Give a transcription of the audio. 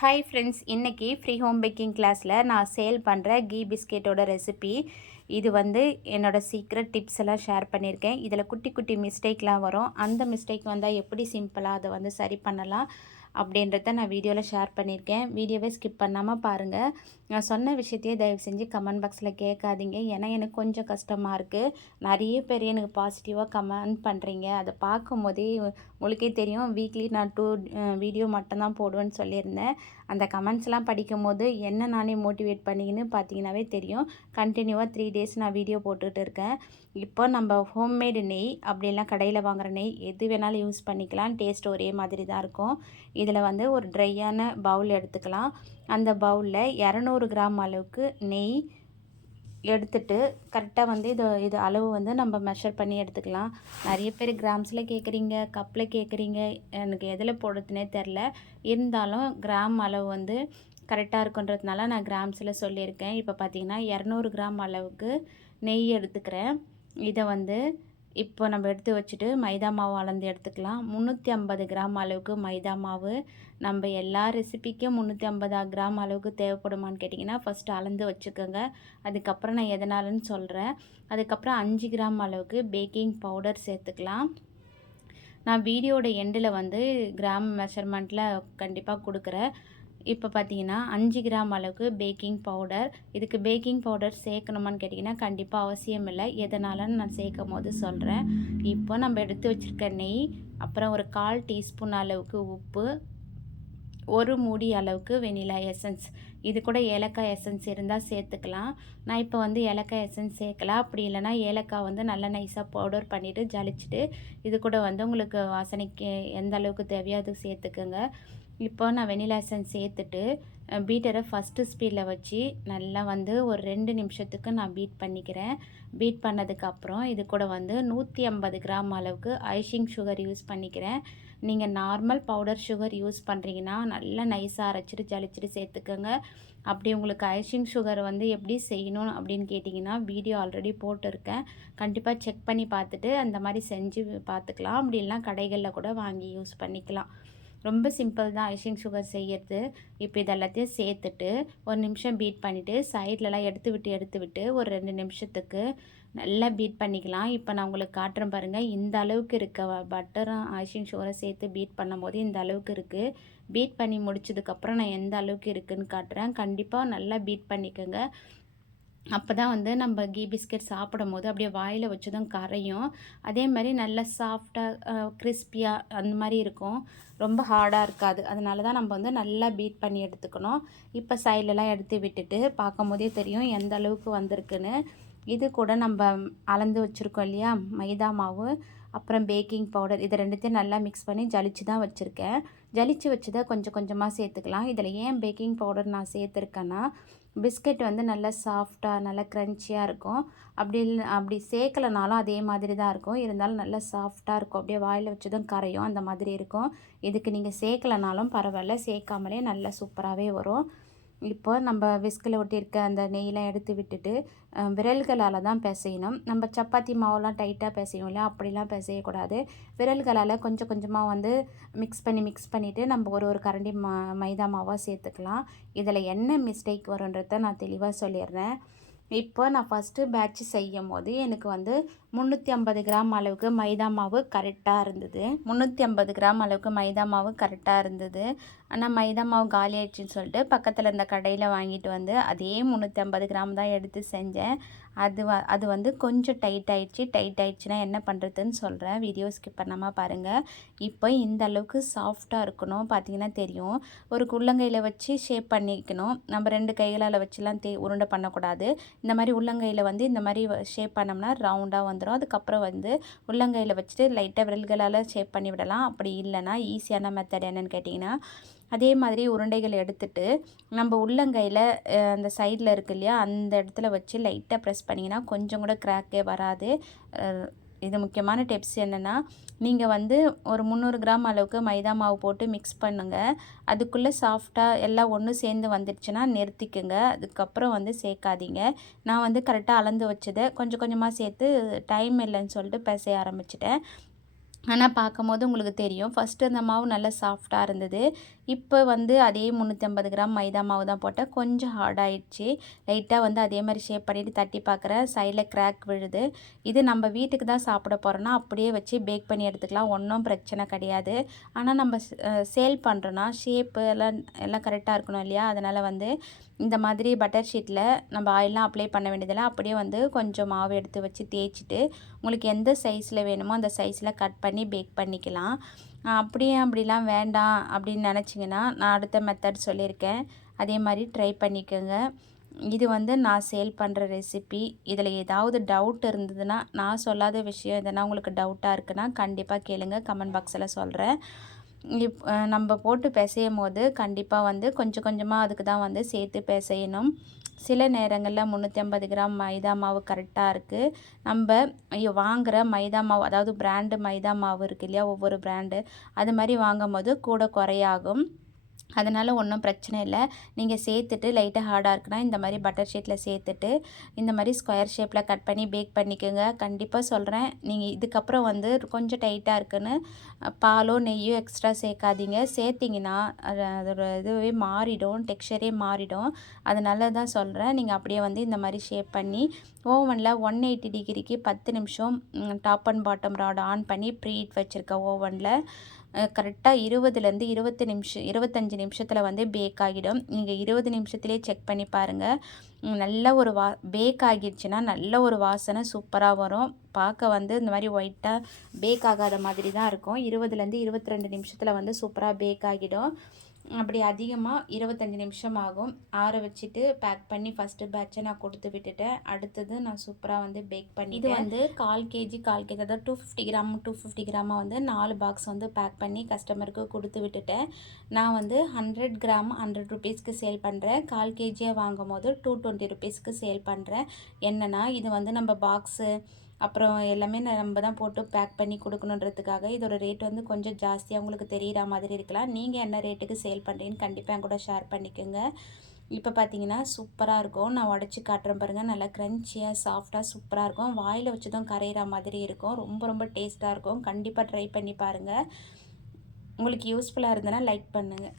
Hi friends இன்றைக்கி free home baking கிளாஸில் நான் சேல் பண்ணுற கீ பிஸ்கெட்டோட ரெசிபி இது வந்து என்னோடய சீக்ரெட் டிப்ஸ் எல்லாம் ஷேர் பண்ணியிருக்கேன். இதில் குட்டி குட்டி மிஸ்டேக்லாம் வரும். அந்த மிஸ்டேக் வந்தால் எப்படி சிம்பிளாக அதை வந்து சரி பண்ணலாம் அப்படின்றத நான் வீடியோவில் ஷேர் பண்ணியிருக்கேன். வீடியோவே ஸ்கிப் பண்ணாமல் பாருங்கள் நான் சொன்ன விஷயத்தையே தயவு செஞ்சு கமெண்ட் பாக்ஸில் கேட்காதீங்க. ஏன்னா எனக்கு கொஞ்சம் கஷ்டமாக இருக்குது நிறைய பேர் எனக்கு பாசிட்டிவாக கமெண்ட் பண்ணுறீங்க அதை பார்க்கும் போதே உங்களுக்கே தெரியும். வீக்லி நான் டூ வீடியோ மட்டும்தான் போடுவேன்னு சொல்லியிருந்தேன். அந்த கமெண்ட்ஸ்லாம் படிக்கும் போது என்ன நானே மோட்டிவேட் பண்ணிக்கின்னு பார்த்தீங்கன்னாவே தெரியும். கண்டினியூவாக த்ரீ டேஸ் நான் வீடியோ போட்டுகிட்டு இருக்கேன். இப்போ நம்ம ஹோம்மேடு நெய் அப்படிலாம் கடையில் வாங்குகிற நெய் எது வேணாலும் யூஸ் பண்ணிக்கலாம். டேஸ்ட் ஒரே மாதிரி தான் இருக்கும். இதில் வந்து ஒரு ட்ரையான பவுல் எடுத்துக்கலாம். அந்த பவுலில் இரநூறு கிராம் அளவுக்கு நெய் எடுத்துட்டு கரெக்டாக வந்து இது இது அளவு வந்து நம்ம மெஷர் பண்ணி எடுத்துக்கலாம். நிறைய பேர் கிராம்ஸில் கேட்குறீங்க கப்பில் கேட்குறீங்க எனக்கு எதில் போடுறதுனே தெரில இருந்தாலும் கிராம் அளவு வந்து கரெக்டாக இருக்குன்றதுனால நான் கிராம்ஸில் சொல்லியிருக்கேன். இப்போ பார்த்திங்கன்னா இரநூறு கிராம் அளவுக்கு நெய் எடுத்துக்கிறேன். இதை வந்து இப்போ நம்ம எடுத்து வச்சுட்டு மைதா மாவு அளந்து எடுத்துக்கலாம். முந்நூற்றி ஐம்பது கிராம் அளவுக்கு மைதா மாவு. நம்ம எல்லா ரெசிபிக்கும் முந்நூற்றி ஐம்பது கிராம் அளவுக்கு தேவைப்படுமான்னு கேட்டிங்கன்னா ஃபஸ்ட்டு அளந்து வச்சுக்கோங்க. அதுக்கப்புறம் நான் எதனாலன்னு சொல்கிறேன் அதுக்கப்புறம் அஞ்சு கிராம் அளவுக்கு பேக்கிங் பவுடர் சேர்த்துக்கலாம். நான் வீடியோட எண்டில் வந்து கிராம் மெஷர்மெண்ட்டில் கண்டிப்பாக கொடுக்குறேன். இப்போ பார்த்தீங்கன்னா அஞ்சு கிராம் அளவுக்கு பேக்கிங் பவுடர் இதுக்கு பேக்கிங் பவுடர் சேர்க்கணுமான்னு கேட்டிங்கன்னா கண்டிப்பாக அவசியம் இல்லை. எதனாலன்னு நான் சேர்க்கும் போது சொல்கிறேன் இப்போ நம்ம எடுத்து வச்சுருக்க நெய் அப்புறம் ஒரு கால் டீஸ்பூன் அளவுக்கு உப்பு ஒரு மூடி அளவுக்கு வெனிலா எசன்ஸ் இது கூட ஏலக்காய் எசன்ஸ் இருந்தால் சேர்த்துக்கலாம். நான் இப்போ வந்து ஏலக்காய் எசன்ஸ் சேர்க்கலாம் அப்படி இல்லைனா ஏலக்காய் வந்து நல்லா நைஸாக பவுடர் பண்ணிவிட்டு ஜலிச்சுட்டு இது கூட வந்து உங்களுக்கு வாசனைக்கு எந்த அளவுக்கு தேவையோ அது சேர்த்துக்குங்க. இப்போ நான் வெனிலா எசன்ஸ் சேர்த்துட்டு பீட்டரை ஃபஸ்ட்டு ஸ்பீடில் வச்சு நல்லா வந்து ஒரு ரெண்டு நிமிஷத்துக்கு நான் பீட் பண்ணிக்கிறேன். பீட் பண்ணதுக்கப்புறம் இது கூட வந்து நூற்றி ஐம்பது கிராம் அளவுக்கு ஐஷிங் சுகர் யூஸ் பண்ணிக்கிறேன். நீங்கள் நார்மல் பவுடர் சுகர் யூஸ் பண்ணுறீங்கன்னா நல்லா நைஸாக அரைச்சிட்டு ஜலிச்சிட்டு சேர்த்துக்கோங்க. அப்படி உங்களுக்கு ஐஷிங் சுகர் வந்து எப்படி செய்யணும் அப்படின்னு கேட்டிங்கன்னா வீடியோ ஆல்ரெடி போட்டிருக்கேன். கண்டிப்பாக செக் பண்ணி பார்த்துட்டு அந்த மாதிரி செஞ்சு பார்த்துக்கலாம். அப்படி இல்லைனா கடைகளில் கூட வாங்கி யூஸ் பண்ணிக்கலாம். ரொம்ப சிம்பிள் தான். ஐஷிங் சுகர் செய்யறது. இப்போ இதெல்லாத்தையும் சேர்த்துட்டு ஒரு நிமிஷம் பீட் பண்ணிவிட்டு சைட்லலாம் எடுத்து விட்டு எடுத்து விட்டு ஒரு ரெண்டு நிமிஷத்துக்கு நல்லா பீட் பண்ணிக்கலாம். இப்போ நான் உங்களுக்கு காட்டுறேன் பாருங்கள் இந்த அளவுக்கு இருக்க பட்டரும் ஐஷிங் சுகரை சேர்த்து பீட் பண்ணும்போது இந்த அளவுக்கு இருக்குது பீட் பண்ணி முடிச்சதுக்கப்புறம் நான் எந்த அளவுக்கு இருக்குதுன்னு காட்டுறேன். கண்டிப்பாக நல்லா பீட் பண்ணிக்கோங்க. அப்போ தான் வந்து நம்ம கீ பிஸ்கெட் சாப்பிடும் போது அப்படியே வாயில் வச்சதும் கரையும். அதே மாதிரி நல்லா சாஃப்டாக கிறிஸ்பியாக அந்த மாதிரி இருக்கும். ரொம்ப ஹார்டாக இருக்காது. அதனால தான் நம்ம வந்து நல்லா பீட் பண்ணி எடுத்துக்கணும். இப்போ சைட்லலாம் எடுத்து விட்டுட்டு பார்க்கும் போதே தெரியும் எந்த அளவுக்கு வந்திருக்குன்னு. இது கூட நம்ம அளந்து வச்சுருக்கோம் இல்லையா? மைதா மாவு அப்புறம் பேக்கிங் பவுடர் இது ரெண்டுத்தையும் நல்லா மிக்ஸ் பண்ணி ஜலிச்சு தான் வச்சுருக்கேன். ஜலிச்சு வச்சதை கொஞ்சம் கொஞ்சமாக சேர்த்துக்கலாம். இதில் ஏன் பேக்கிங் பவுடர் நான் சேர்த்துருக்கேன்னா பிஸ்கெட் வந்து நல்லா சாஃப்டாக நல்லா க்ரன்ச்சியாக இருக்கும். அப்படி இல்லை அப்படி சேர்க்கலனாலும் அதே மாதிரி தான் இருக்கும். இருந்தாலும் நல்லா சாஃப்டாக இருக்கும். அப்படியே வாயில் வச்சதும் கரையும் அந்த மாதிரி இருக்கும். இதுக்கு நீங்கள் சேர்க்கலனாலும் பரவாயில்ல. சேர்க்காமலே நல்லா சூப்பராகவே வரும். இப்போ நம்ம விஸ்கில் ஒட்டியிருக்க அந்த நெய்லாம் எடுத்து விட்டுட்டு விரல்களால் தான் பிசையணும். நம்ம சப்பாத்தி மாவுலாம் டைட்டாக பிசையும் இல்லையா? அப்படிலாம் பிசையக்கூடாது. விரல்களால் கொஞ்சம் கொஞ்சமாக வந்து மிக்ஸ் பண்ணி மிக்ஸ் பண்ணிவிட்டு நம்ம ஒரு ஒரு கரண்டி மா மைதா மாவாக சேர்த்துக்கலாம். இதில் என்ன மிஸ்டேக் வருன்றத நான் தெளிவாக சொல்லிடுறேன். இப்போ நான் ஃபஸ்ட்டு பேட்ச் செய்யும் போது எனக்கு வந்து முந்நூற்றி ஐம்பது கிராம் அளவுக்கு மைதா மாவு கரெக்டாக இருந்தது. முந்நூற்றி ஐம்பது கிராம் அளவுக்கு மைதா மாவு கரெக்டாக இருந்தது. ஆனால் மைதா மாவு காலி ஆயிடுச்சுன்னு சொல்லிட்டு பக்கத்தில் இருந்த கடையில் வாங்கிட்டு வந்து அதே முந்நூற்றி ஐம்பது கிராம் தான் எடுத்து செஞ்சேன். அது வ அது வந்து கொஞ்சம் டைட் ஆகிடுச்சி டைட் ஆகிடுச்சின்னா என்ன பண்ணுறதுன்னு சொல்கிறேன் வீடியோ ஸ்கிப் பண்ணாமல் பாருங்கள் இப்போ இந்த அளவுக்கு சாஃப்டாக இருக்கணும் பார்த்தீங்கன்னா தெரியும். ஒரு உள்ளங்கையில் வச்சு ஷேப் பண்ணிக்கணும். நம்ம ரெண்டு கைகளால் வச்சுலாம் தே உருண்டை பண்ணக்கூடாது. இந்த மாதிரி உள்ளங்கையில் வந்து இந்த மாதிரி ஷேப் பண்ணோம்னா ரவுண்டாக வந்துடும் அதுக்கப்புறம் வந்து உள்ளங்கையில் வச்சுட்டு லைட்டாக விரல்களால் ஷேப் பண்ணி விடலாம். அப்படி இல்லைன்னா ஈஸியான மெத்தட் என்னென்னு கேட்டிங்கன்னா அதே மாதிரி உருண்டைகளை எடுத்துட்டு நம்ம உள்ளங்கையில் அந்த சைடில் இருக்கு இல்லையா அந்த இடத்துல வச்சு லைட்டாக ப்ரெஸ் பண்ணிங்கன்னா கொஞ்சம் கூட க்ராக்கே வராது. இது முக்கியமான டிப்ஸ் என்னென்னா நீங்கள் வந்து ஒரு முந்நூறு கிராம் அளவுக்கு மைதா மாவு போட்டு மிக்ஸ் பண்ணுங்கள் அதுக்குள்ளே சாஃப்டாக எல்லாம் ஒன்று சேர்ந்து வந்துடுச்சுன்னா நிறுத்திக்குங்க. அதுக்கப்புறம் வந்து சேர்க்காதீங்க. நான் வந்து கரெக்டாக அளந்து வச்சதை கொஞ்சம் கொஞ்சமாக சேர்த்து டைம் இல்லைன்னு சொல்லிட்டு பேச ஆரம்பிச்சிட்டேன். ஆனால் பார்க்கும்போது உங்களுக்கு தெரியும். ஃபஸ்ட்டு அந்த மாவு நல்லா சாஃப்டாக இருந்தது. இப்போ வந்து அதே முந்நூற்றம்பது கிராம் மைதா மாவு தான் போட்டேன். கொஞ்சம் ஹார்டாயிடுச்சு லைட்டாக வந்து அதே மாதிரி ஷேப் பண்ணிவிட்டு தட்டி பார்க்குறேன் சைடில் கிராக் விழுது. இது நம்ம வீட்டுக்கு தான் சாப்பிட போகிறோன்னா அப்படியே வச்சு பேக் பண்ணி எடுத்துக்கலாம். ஒன்றும் பிரச்சனை கிடையாது. ஆனால் நம்ம சேல் பண்ணுறோன்னா ஷேப்பு எல்லாம் எல்லாம் கரெக்டாக இருக்கணும் இல்லையா? அதனால் வந்து இந்த மாதிரி பட்டர் ஷீட்டில் நம்ம ஆயிலெலாம் அப்ளை பண்ண வேண்டியதில்லை அப்படியே வந்து கொஞ்சம் மாவு எடுத்து வச்சு தேய்ச்சிட்டு உங்களுக்கு எந்த சைஸில் வேணுமோ அந்த சைஸில் கட் பண்ணி பண்ணி பேக் பண்ணிக்கலாம். அப்படியே அப்படிலாம் வேண்டாம் அப்படின்னு நினச்சிங்கன்னா நான் அடுத்த மெத்தட் சொல்லியிருக்கேன். அதே மாதிரி ட்ரை பண்ணிக்கோங்க. இது வந்து நான் சேல் பண்ணுற ரெசிபி இதில் ஏதாவது டவுட் இருந்ததுன்னா நான் சொல்லாத விஷயம் எதனா உங்களுக்கு டவுட்டாக இருக்குன்னா கண்டிப்பாக கேளுங்க. கமெண்ட் பாக்ஸில் சொல்கிறேன் இப் நம்ம போட்டு பிசையும் போது கண்டிப்பாக வந்து கொஞ்சம் கொஞ்சமாக அதுக்கு தான் வந்து சேர்த்து பிசையணும். சில நேரங்களில் முந்நூற்றி ஐம்பது கிராம் மைதா மாவு கரெக்டாக இருக்குது நம்ம ஐயோ வாங்குகிற மைதா மாவு அதாவது பிராண்டு மைதா மாவு இருக்குது இல்லையா ஒவ்வொரு பிராண்டு அது மாதிரி வாங்கும் போது கூட குறையாகும். அதனால் ஒன்றும் பிரச்சனை இல்லை. நீங்கள் சேர்த்துட்டு லைட்டாக ஹார்டாக இருக்குன்னா இந்த மாதிரி பட்டர் ஷீட்டில் சேர்த்துட்டு இந்த மாதிரி ஸ்கொயர் ஷேப்பில் கட் பண்ணி பேக் பண்ணிக்கோங்க. கண்டிப்பாக சொல்கிறேன் நீங்கள் இதுக்கப்புறம் வந்து கொஞ்சம் டைட்டாக இருக்குன்னு பாலோ நெய்யோ எக்ஸ்ட்ரா சேர்க்காதீங்க. சேர்த்திங்கன்னா அதோட இதுவே மாறிடும் டெக்ஸ்சரே மாறிடும். அதனால தான் சொல்கிறேன் நீங்கள் அப்படியே வந்து இந்த மாதிரி ஷேப் பண்ணி ஓவனில் ஒன் எயிட்டி டிகிரிக்கு பத்து நிமிஷம் top and bottom rod on பண்ணி ப்ரீட் வச்சுருக்கேன் ஓவனில் கரெக்டாக இருபதுலேருந்து இருபத்தி நிமிஷம் இருபத்தஞ்சி நிமிஷத்தில் வந்து பேக் ஆகிடும். நீங்கள் இருபது நிமிஷத்துலேயே செக் பண்ணி பாருங்கள் நல்ல ஒரு வா பேக் ஆகிடுச்சுன்னா நல்ல ஒரு வாசனை சூப்பராக வரும். பார்க்க வந்து இந்த மாதிரி ஒயிட்டாக பேக் ஆகாத மாதிரி தான் இருக்கும். இருபதுலேருந்து இருபத்தி ரெண்டு நிமிஷத்தில் வந்து சூப்பராக பேக் ஆகிடும். அப்படி அதிகமாக இருபத்தஞ்சி நிமிஷம் ஆகும். ஆற வச்சுட்டு பேக் பண்ணி ஃபஸ்ட்டு பேட்சை நான் கொடுத்து விட்டுட்டேன். அடுத்தது நான் சூப்பராக வந்து பேக் பண்ணி இது வந்து கால் கேஜி கால் கேஜி அதாவது two fifty gram two fifty கிராமாக வந்து நாலு பாக்ஸ் வந்து பேக் பண்ணி கஸ்டமருக்கு கொடுத்து விட்டுட்டேன். நான் வந்து ஹண்ட்ரட் கிராம் ஹண்ட்ரட் ருபீஸ்க்கு சேல் பண்ணுறேன் கால் கேஜியாக வாங்கும் போது டூ டுவெண்ட்டி ருபீஸ்க்கு சேல் பண்ணுறேன் என்னென்னா இது வந்து நம்ம பாக்ஸு அப்புறம் எல்லாமே நம்ம தான் போட்டு பேக் பண்ணி கொடுக்கணுன்றதுக்காக இதோட ரேட் வந்து கொஞ்சம் ஜாஸ்தியாக உங்களுக்கு தெரிகிற மாதிரி இருக்கலாம். நீங்கள் என்ன ரேட்டுக்கு சேல் பண்ணுறீங்கன்னு கண்டிப்பாக என் கூட ஷேர் பண்ணிக்கோங்க. இப்போ பார்த்தீங்கன்னா சூப்பராக இருக்கும். நான் உடச்சி காட்டுறேன் பாருங்கள் நல்லா க்ரன்ச்சியாக சாஃப்டாக சூப்பராக இருக்கும். வாயில் வச்சதும் கரையிற மாதிரி இருக்கும். ரொம்ப ரொம்ப டேஸ்ட்டாக இருக்கும். கண்டிப்பாக ட்ரை பண்ணி பாருங்கள் உங்களுக்கு யூஸ்ஃபுல்லாக இருந்ததுன்னா லைக் பண்ணுங்கள்